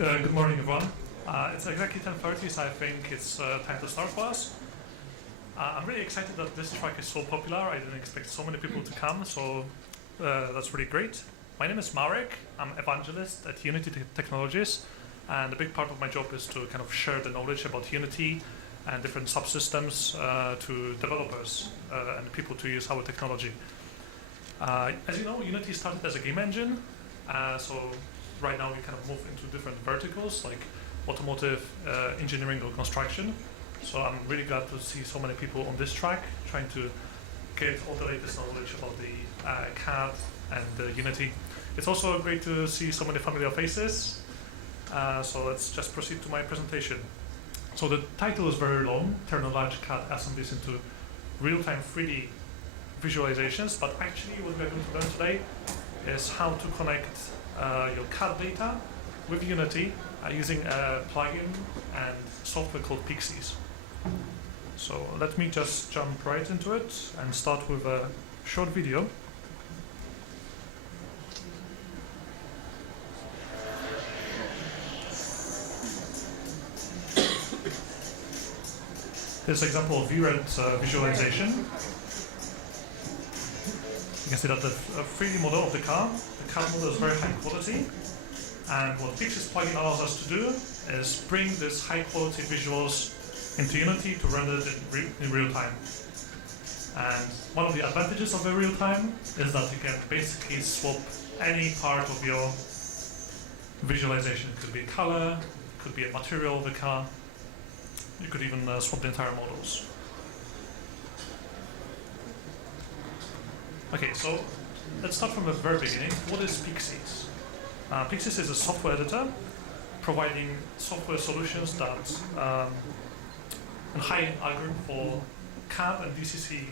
Good morning, everyone. It's exactly 10:30, so I think it's time to start for us. I'm really excited that this track is so popular. I didn't expect so many people to come, so that's really great. My name is Marek. I'm Evangelist at Unity Technologies, and a big part of my job is to kind of share the knowledge about Unity and different subsystems to developers and people to use our technology. As you know, Unity started as a game engine, so right now we kind of move into different verticals like automotive, engineering or construction. So I'm really glad to see so many people on this track trying to get all the latest knowledge about the CAD and Unity. It's also great to see so many familiar faces. So let's just proceed to my presentation. So the title is very long, turn a large CAD assemblies into real-time 3D visualizations, but actually what we're going to learn today is how to connect your CAD data with Unity using a plugin and software called PiXYZ. So let me just jump right into it and start with a short video. Here's an example of VRED visualization. You can see that the 3D model of the car, the CAD model is very high quality. And what PiXYZ plugin allows us to do is bring this high quality visuals into Unity to render it in real time. And one of the advantages of the real time is that you can basically swap any part of your visualization. It could be color, it could be a material of the car. You could even swap the entire models. Okay, so let's start from the very beginning. What is PiXYZ? PiXYZ is a software editor providing software solutions that a high algorithm for CAD and DCC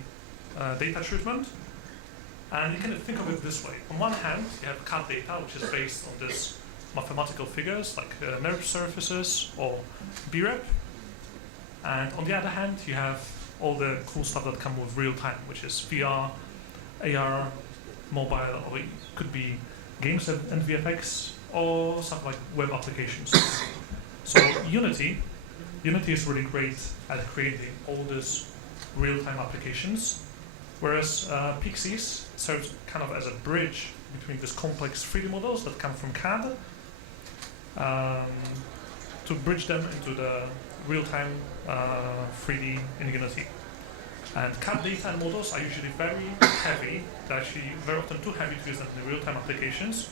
data treatment. And you can think of it this way. On one hand, you have CAD data, which is based on these mathematical figures like nerve surfaces or BREP. And on the other hand, you have all the cool stuff that come with real time, which is VR, AR, mobile, or it could be games and VFX, or stuff like web applications. So Unity is really great at creating all these real-time applications, whereas PiXYZ serves kind of as a bridge between these complex 3D models that come from CAD to bridge them into the real-time 3D in Unity. And CAD data and models are usually very heavy. They're actually very often too heavy to use them in real-time applications.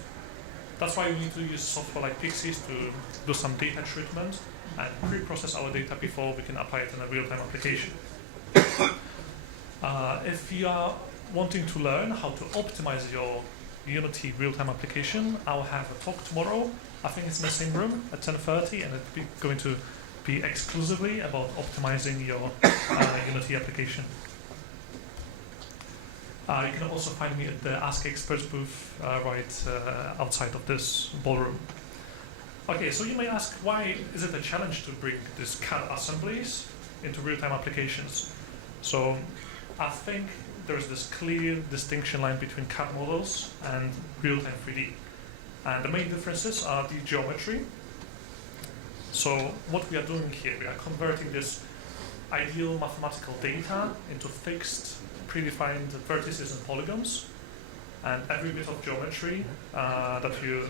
That's why we need to use software like PiXYZ to do some data treatment and pre-process our data before we can apply it in a real-time application. If you are wanting to learn how to optimize your Unity real-time application, I'll have a talk tomorrow. I think it's in the same room at 10:30, and it's going to be exclusively about optimizing your Unity application. You can also find me at the Ask Experts booth right outside of this ballroom. Okay, so you may ask, why is it a challenge to bring these CAD assemblies into real-time applications? So I think there's this clear distinction line between CAD models and real-time 3D. And the main differences are the geometry. So what we are doing here, we are converting this ideal mathematical data into fixed, predefined vertices and polygons. And every bit of geometry that you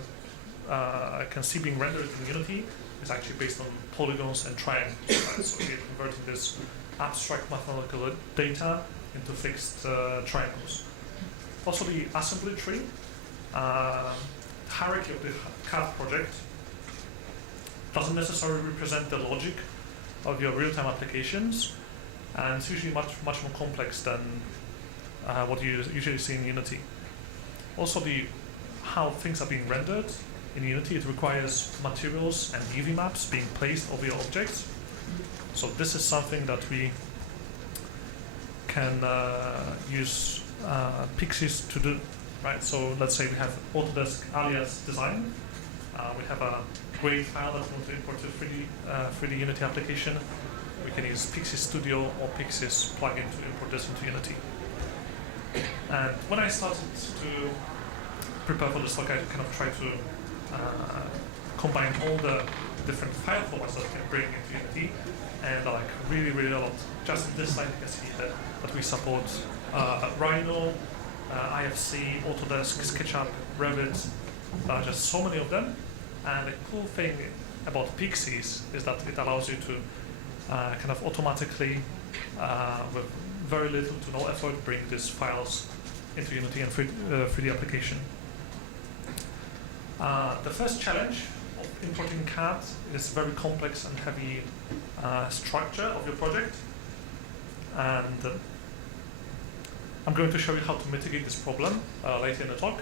can see being rendered in Unity is actually based on polygons and triangles. Right? So we are converting this abstract mathematical data into fixed triangles. Also the assembly tree, hierarchy of the CAD project doesn't necessarily represent the logic of your real-time applications, and it's usually much more complex than what you usually see in Unity. Also, how things are being rendered in Unity, it requires materials and UV maps being placed over your objects. So this is something that we can use PiXYZ to do. Right? So let's say we have Autodesk Alias design. We have a great file that we want to import to 3D Unity application. We can use PiXYZ Studio or PiXYZ plugin to import this into Unity. And when I started to prepare for this talk, I kind of tried to combine all the different file formats that you can bring into Unity, and like really a lot. Just in this slide you can see that we support Rhino, IFC, Autodesk, SketchUp, Revit, just so many of them. And the cool thing about PiXYZ is that it allows you to kind of automatically, with very little to no effort, bring these files into Unity and 3D application. The first challenge of importing CAD is very complex and heavy structure of your project. And I'm going to show you how to mitigate this problem later in the talk.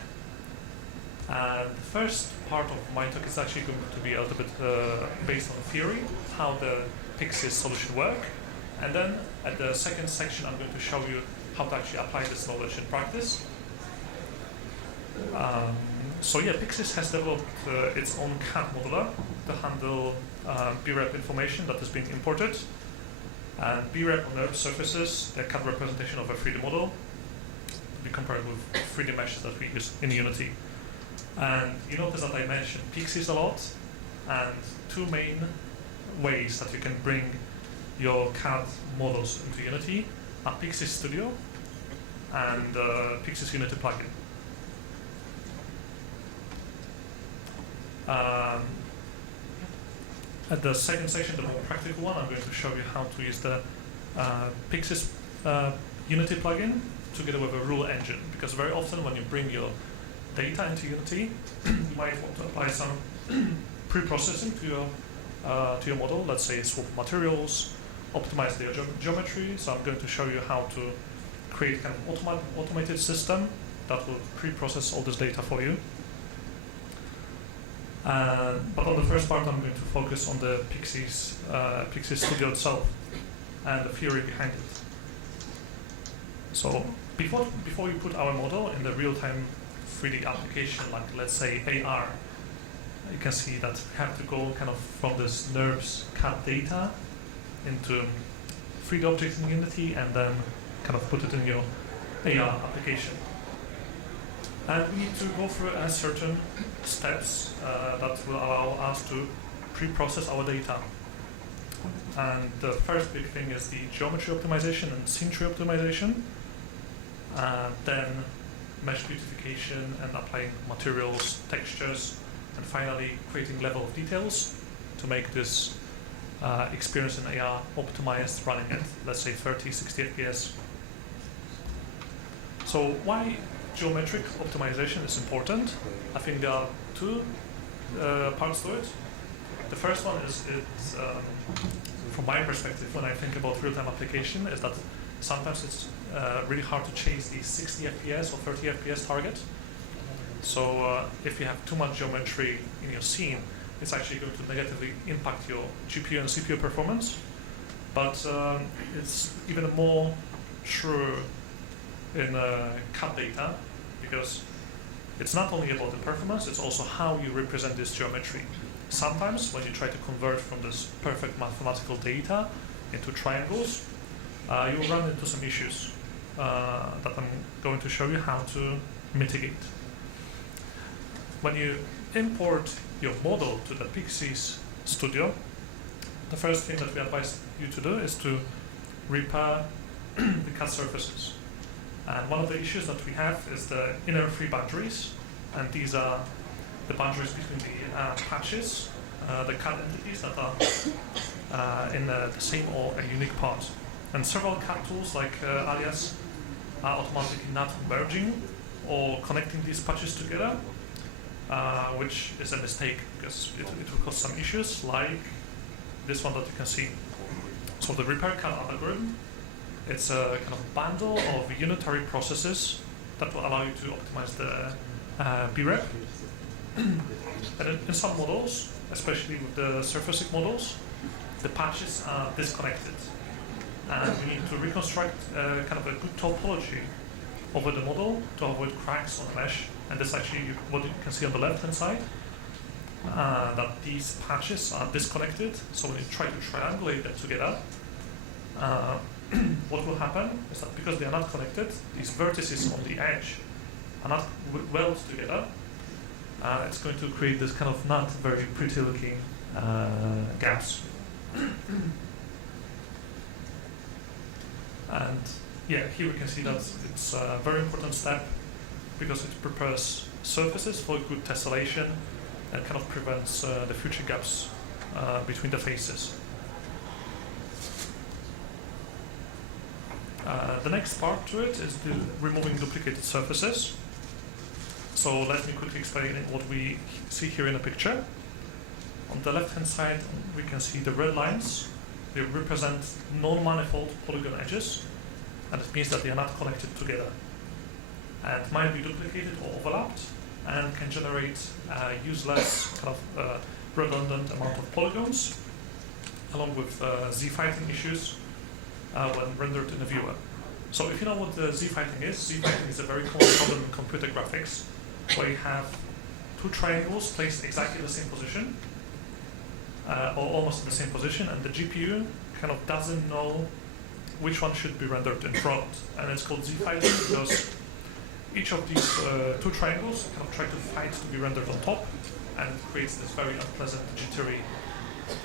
And the first part of my talk is actually going to be a little bit based on theory, how the PiXYZ solution work. And then at the second section, I'm going to show you how to actually apply this knowledge in practice. So yeah, PiXYZ has developed its own CAD modeler to handle BREP information that is being imported. And BREP on their surfaces, the CAD representation of a 3D model, to be compared with 3D meshes that we use in Unity. And you notice that I mentioned PiXYZ a lot, and two main ways that you can bring your CAD models into Unity are PiXYZ Studio and PiXYZ Unity plugin. At the second section, the more practical one, I'm going to show you how to use the PiXYZ Unity plugin together with a rule engine, because very often when you bring your data into Unity, you might want to apply some pre-processing to your model. Let's say swap materials, optimize the geometry. So I'm going to show you how to create kind of automated system that will pre-process all this data for you. But on the first part, I'm going to focus on the PiXYZ Studio itself and the theory behind it. So before we put our model in the real-time 3D application, like let's say AR, you can see that we have to go kind of from this NURBS CAD data into 3D objects in Unity and then kind of put it in your AR application. And we need to go through certain steps that will allow us to pre-process our data. And the first big thing is the geometry optimization and symmetry optimization. Then mesh beautification and applying materials, textures, and finally creating level of details to make this experience in AR optimized, running at, let's say, 30, 60 FPS. So why geometric optimization is important? I think there are two parts to it. The first one is, from my perspective, when I think about real-time application, is that sometimes it's really hard to chase the 60 FPS or 30 FPS target. So if you have too much geometry in your scene, it's actually going to negatively impact your GPU and CPU performance. But it's even more true in CAD data, because it's not only about the performance, it's also how you represent this geometry. Sometimes when you try to convert from this perfect mathematical data into triangles, you will run into some issues that I'm going to show you how to mitigate. When you import your model to the PiXYZ Studio, the first thing that we advise you to do is to repair the CAD surfaces. And one of the issues that we have is the inner free boundaries, and these are the boundaries between the patches, the CAD entities that are in the same or a unique part. And several CAD tools like Alias are automatically not merging or connecting these patches together, which is a mistake because it will cause some issues like this one that you can see. So the repair CAD algorithm, it's a kind of bundle of unitary processes that will allow you to optimize the BREP. And in some models, especially with the surfacing models, the patches are disconnected. And we need to reconstruct kind of a good topology over the model to avoid cracks on the mesh. And this is actually what you can see on the left-hand side, that these patches are disconnected. So when you try to triangulate them together, what will happen is that because they are not connected, these vertices on the edge are not welded together, it's going to create this kind of not very pretty looking gaps. And yeah, here we can see that it's a very important step because it prepares surfaces for good tessellation and kind of prevents the future gaps between the faces. The next part to it is removing duplicated surfaces. So let me quickly explain what we see here in the picture. On the left-hand side, we can see the red lines. They represent non-manifold polygon edges, and it means that they are not connected together and might be duplicated or overlapped and can generate useless, kind of redundant amount of polygons, along with z-fighting issues when rendered in the viewer. So if you know what z-fighting is a very common problem in computer graphics, where you have two triangles placed exactly in the same position, or almost in the same position, and the GPU kind of doesn't know which one should be rendered in front. And it's called z-fighting because each of these two triangles kind of try to fight to be rendered on top, and it creates this very unpleasant, jittery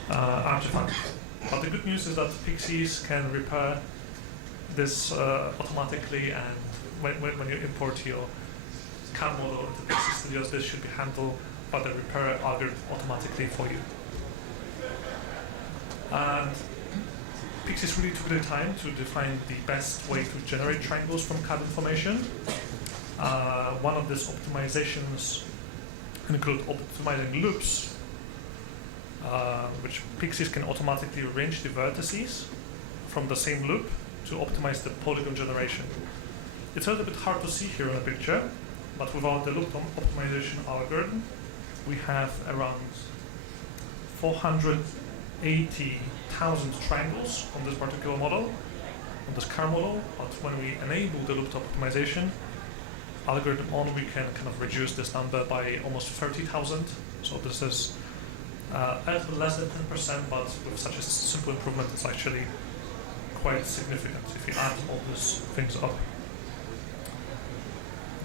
artifact. But the good news is that PiXYZ can repair this automatically, and when you import your CAD model into PiXYZ Studios, this should be handled by the repair algorithm automatically for you. And PiXYZ really took their time to define the best way to generate triangles from CAD information. One of these optimizations include optimizing loops, which PiXYZ can automatically arrange the vertices from the same loop to optimize the polygon generation. It's a little bit hard to see here in the picture, but without the loop optimization algorithm, we have around 480,000 triangles on this particular model, on this car model. But when we enable the loop optimization algorithm on, we can kind of reduce this number by almost 30,000. So this is a little less than 10%, but with such a simple improvement, it's actually quite significant if you add all these things up.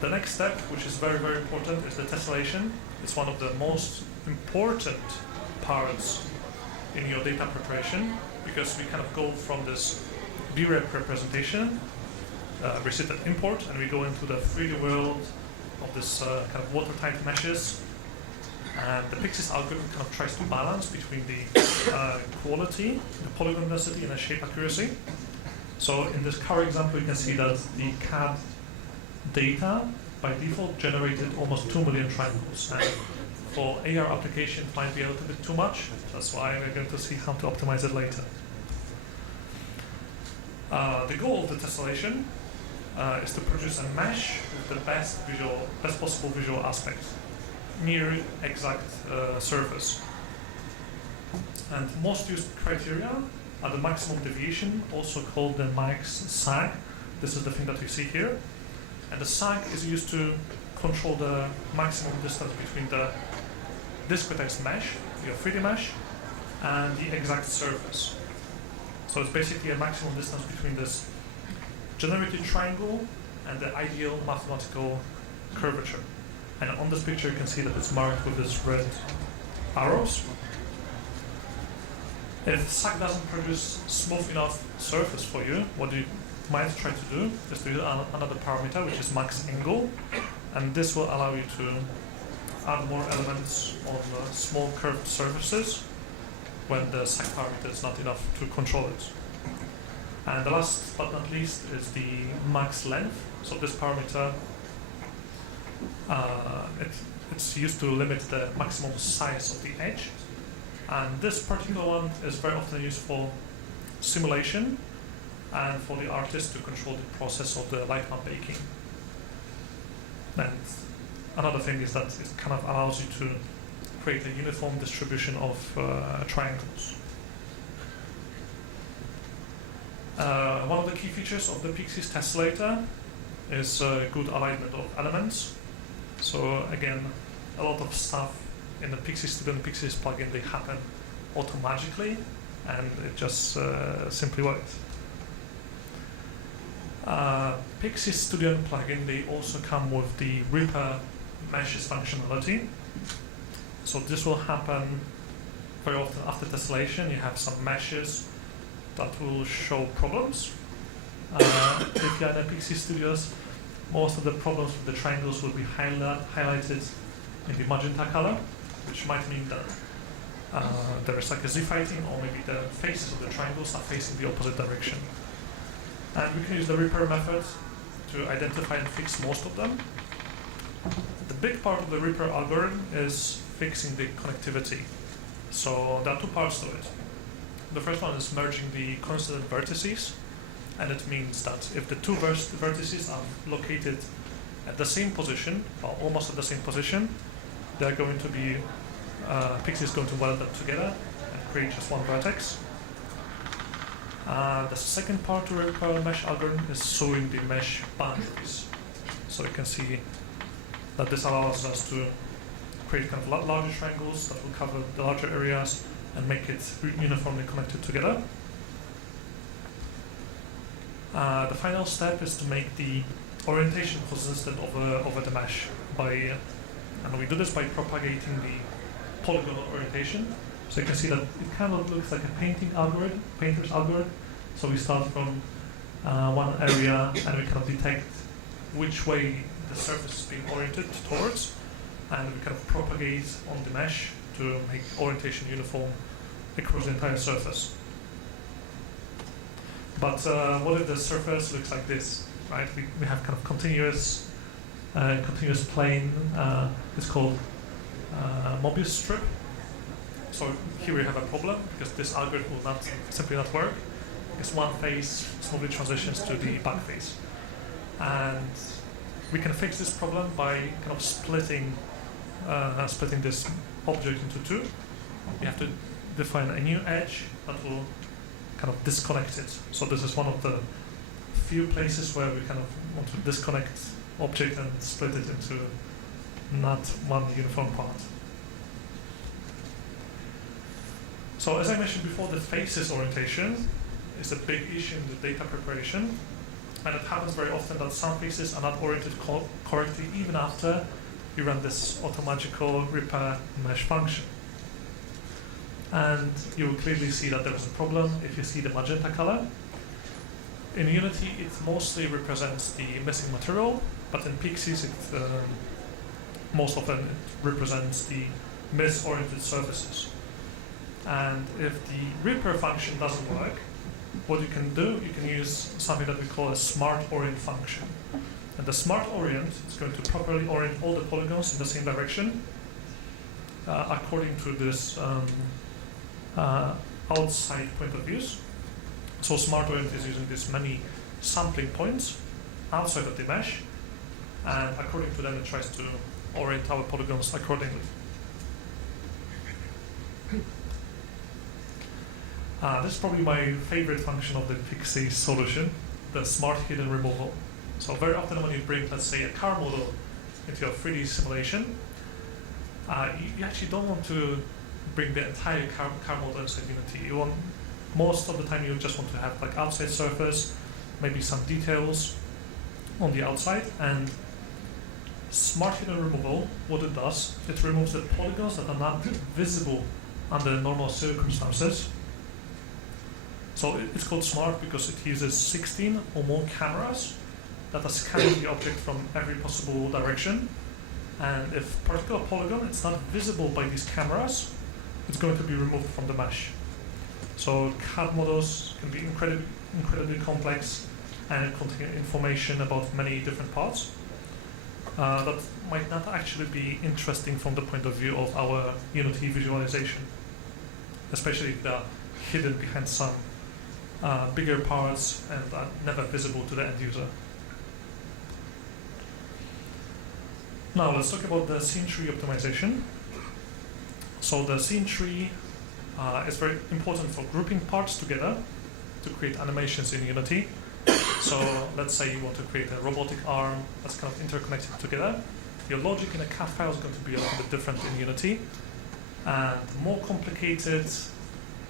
The next step, which is very, very important, is the tessellation. It's one of the most important parts in your data preparation, because we kind of go from this VREP representation, receipt and import, and we go into the 3D world of this kind of watertight meshes. And the PiXYZ algorithm kind of tries to balance between the quality, the polygon density, and the shape accuracy. So in this car example, you can see that the CAD data by default generated almost 2 million triangles. And for AR application, it might be a little bit too much. That's why we're going to see how to optimize it later. The goal of the tessellation is to produce a mesh with the best possible visual aspect, near exact surface. And most used criteria are the maximum deviation, also called the max sag. This is the thing that we see here. And the sag is used to control the maximum distance between the discretized mesh, your 3D mesh, and the exact surface. So it's basically a maximum distance between this generated triangle and the ideal mathematical curvature. And on this picture, you can see that it's marked with these red arrows. If SAC doesn't produce smooth enough surface for you, what you might try to do is to use another parameter, which is max angle, and this will allow you to add more elements on small curved surfaces when the SAC parameter is not enough to control it. And the last but not least is the max length. So this parameter, it's used to limit the maximum size of the edge. And this particular one is very often used for simulation and for the artist to control the process of the light map baking. And another thing is that it kind of allows you to create a uniform distribution of triangles. One of the key features of the PiXYZ tessellator is good alignment of elements. So again, a lot of stuff in the PiXYZ Studio and PiXYZ plugin, they happen automatically, and it just simply works. PiXYZ Studio and plugin, they also come with the Reaper meshes functionality. So this will happen very often after tessellation. You have some meshes that will show problems. If you're in a PiXYZ Studios, most of the problems with the triangles will be highlighted in the magenta color, which might mean that there is like a z-fighting, or maybe the faces of the triangles are facing the opposite direction. And we can use the repair method to identify and fix most of them. The big part of the repair algorithm is fixing the connectivity. So there are two parts to it. The first one is merging the coincident vertices, and it means that if the two vertices are located at the same position, or almost at the same position, they're going to be, PiXYZ is going to weld them together and create just one vertex. The second part to repair mesh algorithm is showing the mesh boundaries. So you can see that this allows us to create kind of larger triangles that will cover the larger areas and make it uniformly connected together. The final step is to make the orientation consistent over the mesh and we do this by propagating the polygonal orientation. So you can see that it kind of looks like a painter's algorithm. So we start from one area and we kind of detect which way the surface is being oriented towards, and we kind of propagate on the mesh to make orientation uniform across the entire surface. But what if the surface looks like this, right? We have kind of continuous plane. It's called Mobius strip. So here we have a problem because this algorithm will simply not work, because one face smoothly transitions to the back face. And we can fix this problem by kind of splitting this object into two. We have to define a new edge that will kind of disconnect it. So this is one of the few places where we kind of want to disconnect object and split it into not one uniform part. So as I mentioned before, the faces orientation is a big issue in the data preparation, and it happens very often that some faces are not oriented correctly even after you run this automagical repair mesh function. And you will clearly see that there is a problem if you see the magenta color. In Unity, it mostly represents the missing material, but in PiXYZ, it most often it represents the misoriented surfaces. And if the repair function doesn't work, what you can do, you can use something that we call a smart orient function. And the smart orient is going to properly orient all the polygons in the same direction according to this outside point of views. So smart orient is using these many sampling points outside of the mesh, and according to them it tries to orient our polygons accordingly. This is probably my favorite function of the PiXYZ solution, the smart hidden removal. So very often when you bring, let's say, a car model into your 3D simulation, you actually don't want to bring the entire car model inside Unity. You want, most of the time you just want to have like outside surface, maybe some details on the outside, and smart hidden removal, what it does, it removes the polygons that are not visible under normal circumstances. So it's called smart because it uses 16 or more cameras that are scanning the object from every possible direction. And if a particular polygon is not visible by these cameras, it's going to be removed from the mesh. So CAD models can be incredibly complex and contain information about many different parts that might not actually be interesting from the point of view of our Unity visualization, especially if they're hidden behind some bigger parts and are never visible to the end user. Now let's talk about the scene tree optimization. So the scene tree is very important for grouping parts together to create animations in Unity. So let's say you want to create a robotic arm that's kind of interconnected together. Your logic in a CAD file is going to be a little bit different in Unity. And the more complicated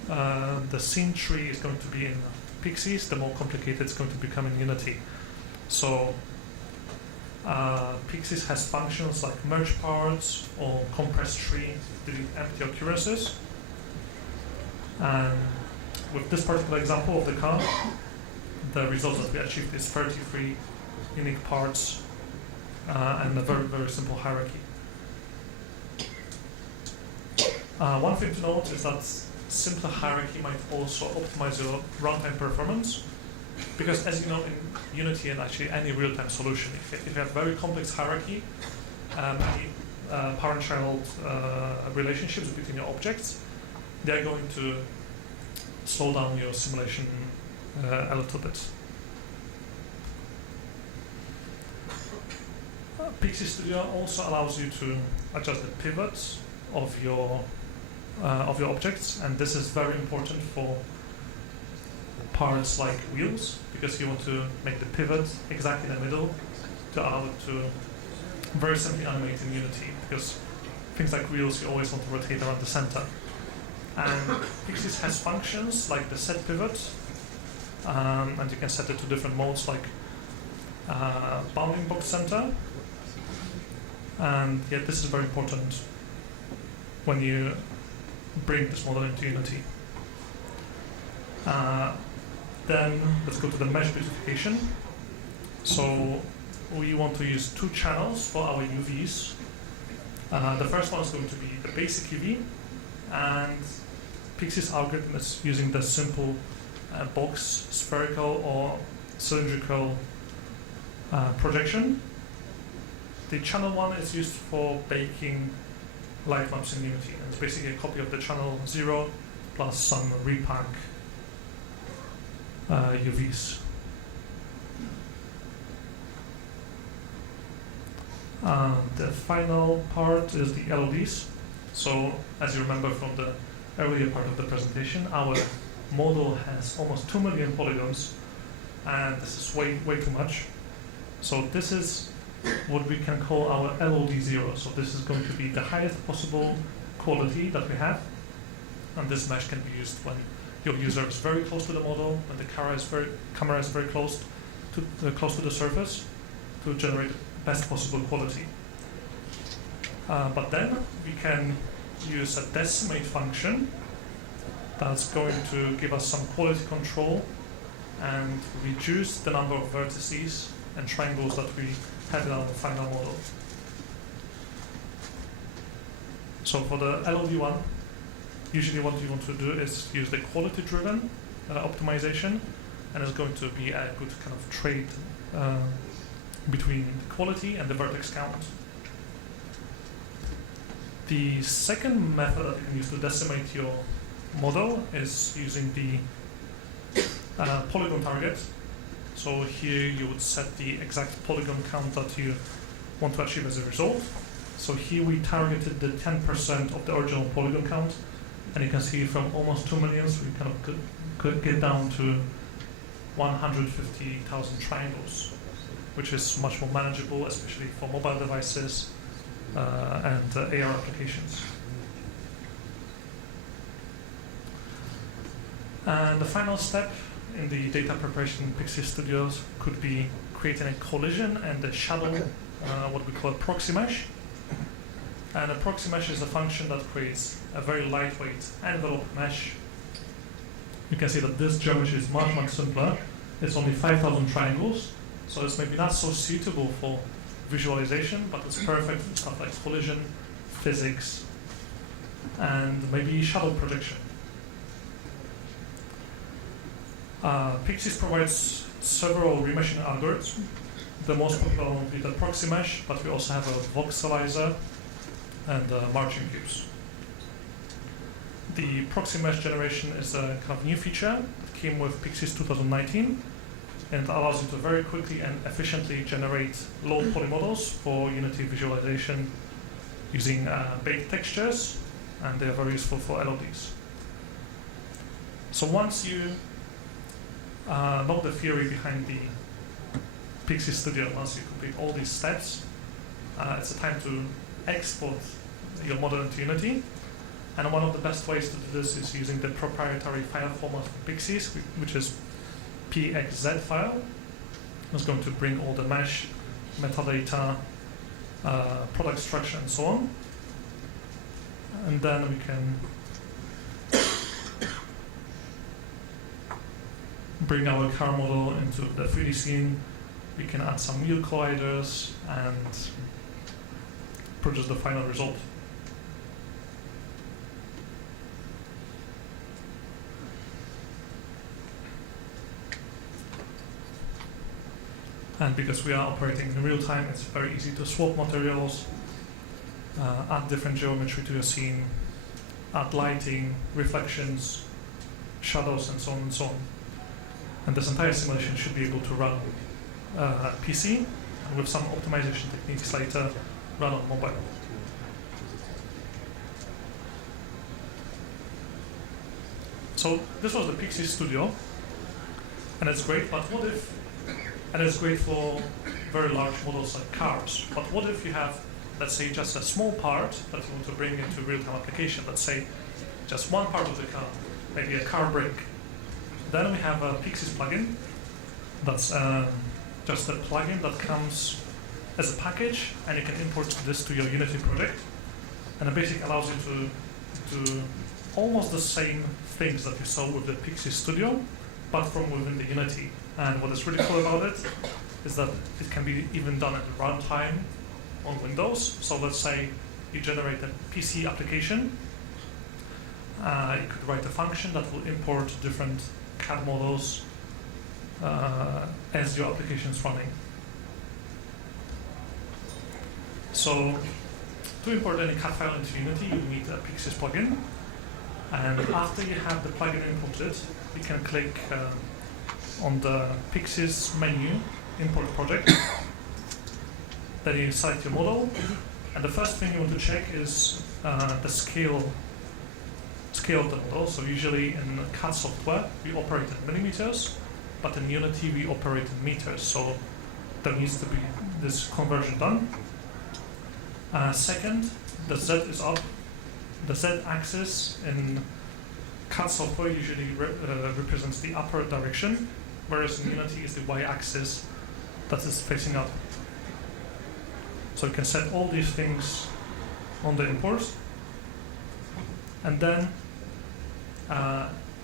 the scene tree is going to be in PiXYZ, the more complicated it's going to become in Unity. So PiXYZ has functions like merge parts or compress tree, delete empty occurrences. And with this particular example of the car, the result that we achieved is 33 unique parts and a very, very simple hierarchy. One thing to note is that simpler hierarchy might also optimize your runtime performance, because as you know, in Unity and actually any real-time solution, if you have very complex hierarchy, any parent-child relationships between your objects, they're going to slow down your simulation a little bit. PiXYZ Studio also allows you to adjust the pivots of your objects, and this is very important for parts like wheels, because you want to make the pivot exactly in the middle to allow it to very simply animate in Unity, because things like wheels you always want to rotate around the center. And PiXYZ has functions like the set pivot, and you can set it to different modes like bounding box center. And yet this is very important when you bring this model into Unity. Then let's go to the mesh beautification. So we want to use two channels for our UVs. The first one is going to be the basic UV, and PiXYZ algorithm is using the simple box, spherical or cylindrical projection. The channel one is used for baking light maps in Unity, and it's basically a copy of the channel 0 plus some repack UVs. The final part is the LODs. So, as you remember from the earlier part of the presentation, our model has almost 2 million polygons, and this is way too much. So this is what we can call our LOD0. So this is going to be the highest possible quality that we have, and this mesh can be used when your user is very close to the model, when the camera is very close to the surface, to generate best possible quality. But then we can use a decimate function that's going to give us some quality control and reduce the number of vertices and triangles that we have in our final model. So for the LOD1, usually what you want to do is use the quality-driven optimization, and it's going to be a good kind of trade between the quality and the vertex count. The second method that you can use to decimate your model is using the Polygon Target. So here you would set the exact polygon count that you want to achieve as a result. So here we targeted the 10% of the original polygon count, and you can see from almost 2 million, we kind of could get down to 150,000 triangles, which is much more manageable, especially for mobile devices and AR applications. And the final step in the data preparation in PiXYZ Studios could be creating a collision and a shadow, what we call a proxy mesh. And a proxy mesh is a function that creates a very lightweight envelope mesh. You can see that this geometry is much, much simpler. It's only 5,000 triangles, so it's maybe not so suitable for visualization, but it's perfect for stuff like collision, physics, and maybe shadow projection. PiXYZ provides several remeshing algorithms. The most popular one would be the proxy mesh, but we also have a voxelizer and marching cubes. The proxy mesh generation is a kind of new feature that came with PiXYZ 2019, and it allows you to very quickly and efficiently generate low poly models for Unity visualization using baked textures, and they are very useful for LODs. So once you know the theory behind the PiXYZ Studio, once you complete all these steps, it's a time to export your model into Unity. And one of the best ways to do this is using the proprietary file format for PiXYZ, which is PiXYZ file. It's going to bring all the mesh metadata, product structure, and so on. And then we can bring our car model into the 3D scene. We can add some wheel colliders and produce the final result. And because we are operating in real time, it's very easy to swap materials, add different geometry to your scene, add lighting, reflections, shadows, and so on and so on. And this entire simulation should be able to run PC, and with some optimization techniques later, run on mobile. So this was the PiXYZ Studio, and it's great, but what if, and it's great for very large models like cars, but what if you have, let's say, just a small part that you want to bring into real-time application, let's say just one part of the car, maybe a car brake. Then we have a PiXYZ plugin that's just a plugin that comes as a package, and you can import this to your Unity project, and it basically allows you to do almost the same things that you saw with the PiXYZ Studio, but from within the Unity. And what is really cool about it is that it can be even done at runtime on Windows. So let's say you generate a PC application. You could write a function that will import different CAD models as your application is running. So to import any CAD file into Unity, you need a PiXYZ plugin. And after you have the plugin imported, you can click on the PiXYZ menu, import project. Then you select your model, and the first thing you want to check is the scale of the model. So usually in CAD software, we operate in millimeters, but in Unity we operate in meters. So there needs to be this conversion done. Second, the Z is up. The Z axis in CAD software usually represents the upper direction, whereas in Unity is the Y axis that is facing up. So you can set all these things on the import. And then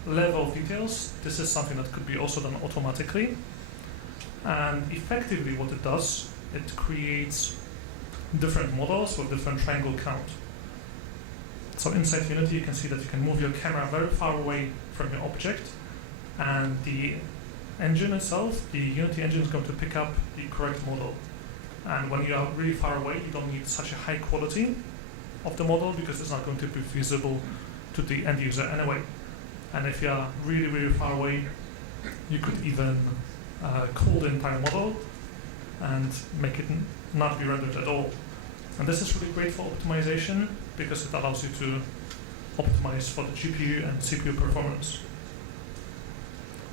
level of details, this is something that could be also done automatically. And effectively what it does, it creates different models with different triangle count. So inside Unity you can see that you can move your camera very far away from your object, and the engine itself, the Unity engine, is going to pick up the correct model. And when you are really far away, you don't need such a high quality of the model because it's not going to be visible to the end user anyway. And if you are really, really far away, you could even call the entire model and make it not be rendered at all. And this is really great for optimization because it allows you to optimize for the GPU and CPU performance.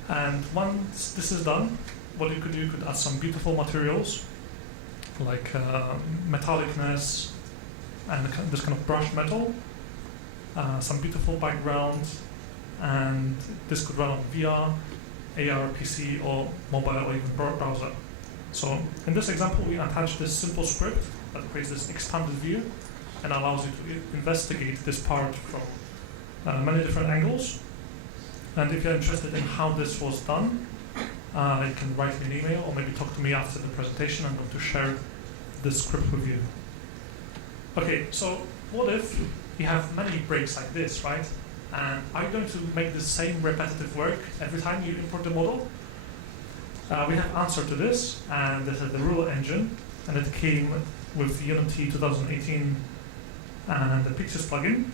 And once this is done, what you could do, you could add some beautiful materials like metallicness and this kind of brushed metal, some beautiful background, and this could run on VR, AR, PC, or mobile, or even browser. So in this example, we attach this simple script that creates this expanded view and allows you to investigate this part from many different angles. And if you're interested in how this was done, you can write me an email or maybe talk to me after the presentation. I'm going to share this script with you. Okay, so what if you have many breaks like this, right? And are you going to make the same repetitive work every time you import the model? We have answer to this, and this is the rule engine, and it came with Unity 2018 and the PiXYZ plugin.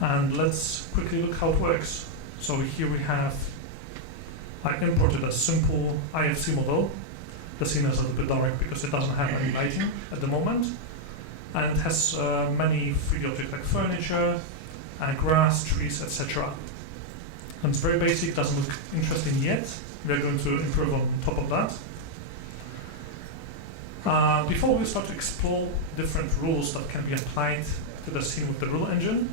And let's quickly look how it works. So here we have, I imported a simple IFC model. The scene is a little bit dark because it doesn't have any lighting at the moment. And it has many 3D objects like furniture, grass, trees, etc. And it's very basic, doesn't look interesting yet. We are going to improve on top of that. Before we start to explore different rules that can be applied to the scene with the rule engine,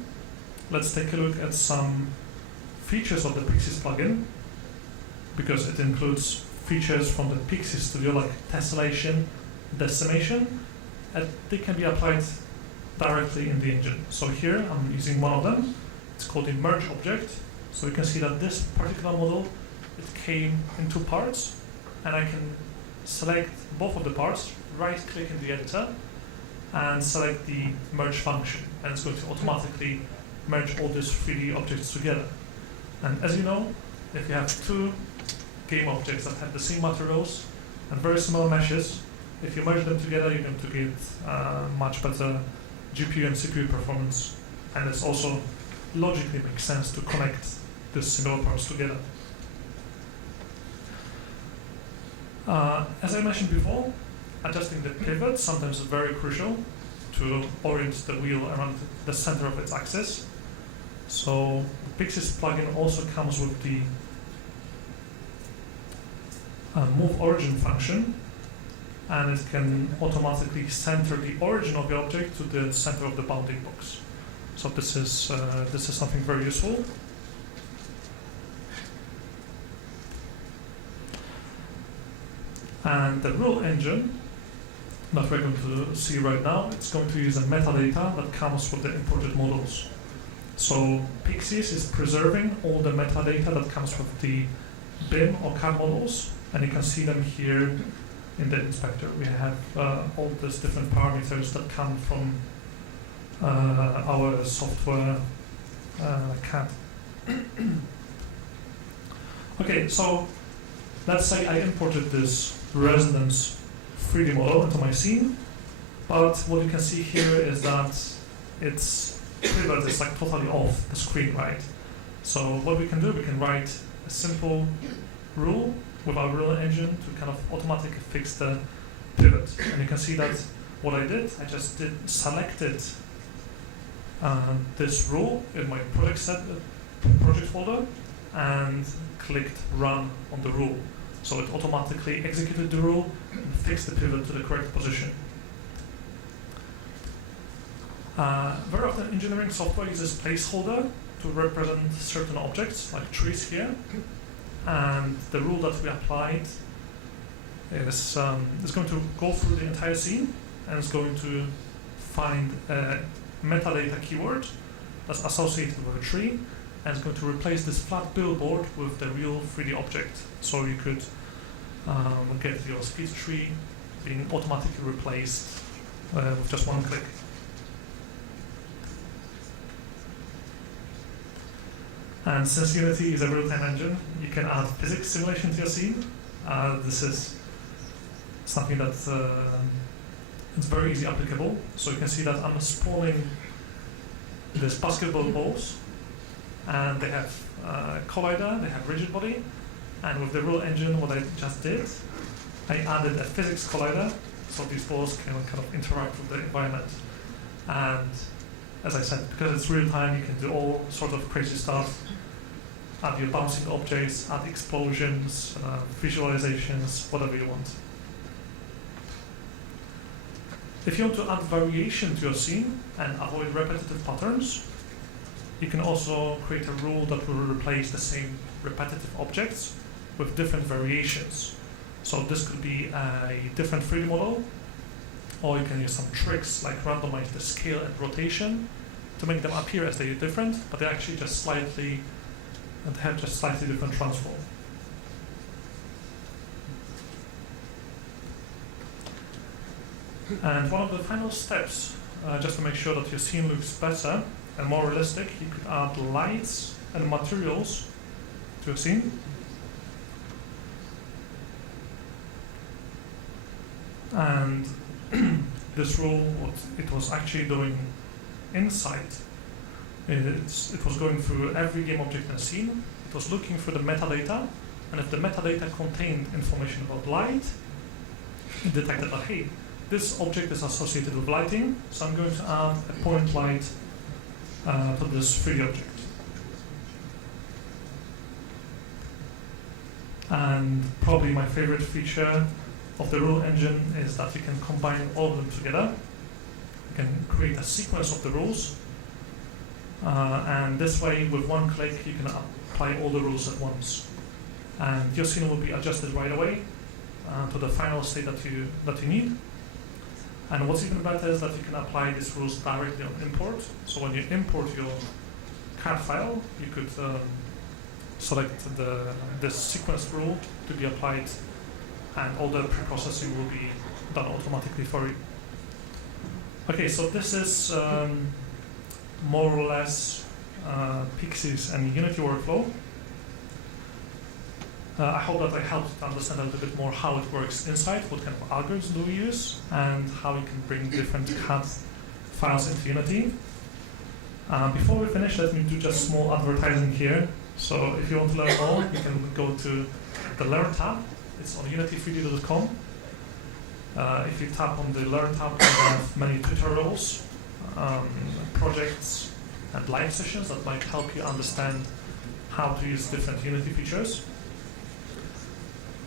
let's take a look at some features of the PiXYZ plugin, because it includes features from the PiXYZ Studio like tessellation, decimation, and they can be applied directly in the engine. So here I'm using one of them. It's called the merge object. So you can see that this particular model, it came in two parts, and I can select both of the parts, right-click in the editor, and select the merge function, and it's going to automatically merge all these 3D objects together. And as you know, if you have two game objects that have the same materials and very similar meshes, if you merge them together, you're going to get much better GPU and CPU performance, and it also logically makes sense to connect these similar parts together. As I mentioned before, adjusting the pivot sometimes is very crucial to orient the wheel around the center of its axis. So the PiXYZ plugin also comes with the move origin function, and it can automatically center the origin of the object to the center of the bounding box. So this is something very useful. And the rule engine that we're going to see right now, it's going to use the metadata that comes with the imported models. So PiXYZ is preserving all the metadata that comes with the BIM or CAD models, and you can see them here in the inspector. We have all these different parameters that come from our software CAD. Okay, so let's say I imported this residence 3D model into my scene, but what you can see here is that its pivot is like totally off the screen, right? So what we can do, we can write a simple rule with our rule engine to kind of automatically fix the pivot. And you can see that what I did, I just selected this rule in my project folder and clicked run on the rule. So it automatically executed the rule and fixed the pivot to the correct position. Very often engineering software uses placeholder to represent certain objects, like trees here. And the rule that we applied is going to go through the entire scene and is going to find a metadata keyword that's associated with a tree, and it's going to replace this flat billboard with the real 3D object. So you could get your speed tree being automatically replaced with just one click. And since Unity is a real-time engine, you can add physics simulation to your scene. This is something that it's very easy applicable. So you can see that I'm spawning these basketball balls, and they have collider, they have rigid body, and with the rule engine, what I just did, I added a physics collider, so these balls can kind of interact with the environment. And as I said, because it's real time, you can do all sorts of crazy stuff. Add your bouncing objects, add explosions, visualizations, whatever you want. If you want to add variation to your scene and avoid repetitive patterns, you can also create a rule that will replace the same repetitive objects with different variations. So this could be a different 3D model, or you can use some tricks like randomize the scale and rotation to make them appear as they're different, but they're actually just slightly different transform. And one of the final steps, just to make sure that your scene looks better and more realistic, you could add lights and materials to your scene. And this rule, what it was actually doing inside, it was going through every game object in a scene. It was looking for the metadata, and if the metadata contained information about light, it detected that, hey, this object is associated with lighting, so I'm going to add a point light to this 3D object. And probably my favorite feature of the rule engine is that you can combine all of them together. You can create a sequence of the rules, and this way, with one click, you can apply all the rules at once. and your scene will be adjusted right away to the final state that you need. And what's even better is that you can apply these rules directly on import. So when you import your CAD file, you could select the sequence rule to be applied, and all the pre-processing will be done automatically for you. Okay, so this is more or less PiXYZ and Unity workflow. I hope that I helped to understand a little bit more how it works inside, what kind of algorithms do we use, and how we can bring different CAD files into Unity. Before we finish, let me do just small advertising here. So if you want to learn more, you can go to the Learn tab. It's on unity3d.com. If you tap on the Learn tab, you have many tutorials, projects, and live sessions that might help you understand how to use different Unity features.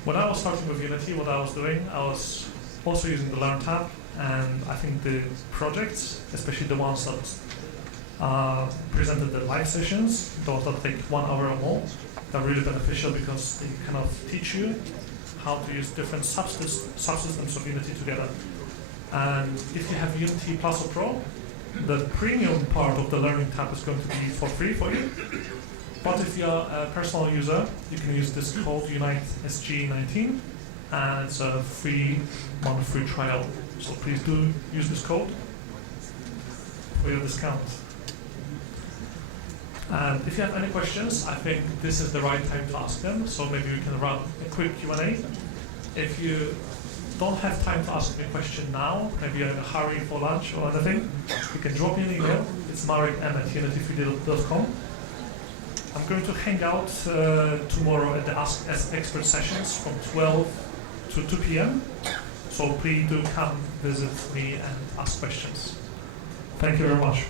When I was starting with Unity, what I was doing, I was also using the Learn tab, and I think the projects, especially the ones that presented the live sessions, those that take 1 hour or more, they're really beneficial because they kind of teach you how to use different subsystems of Unity together. And if you have Unity Plus or Pro, the premium part of the Learning tab is going to be for free for you. But if you're a personal user, you can use this code Unity-ANZSEA19, and it's a free trial. So please do use this code for your discount. And if you have any questions, I think this is the right time to ask them. So maybe we can run a quick Q&A. If you don't have time to ask me a question now, maybe you're in a hurry for lunch or anything, you can drop me an email. It's marek@unity3d.com. I'm going to hang out tomorrow at the Ask Expert sessions from 12 to 2 p.m. So please do come visit me and ask questions. Thank you very much.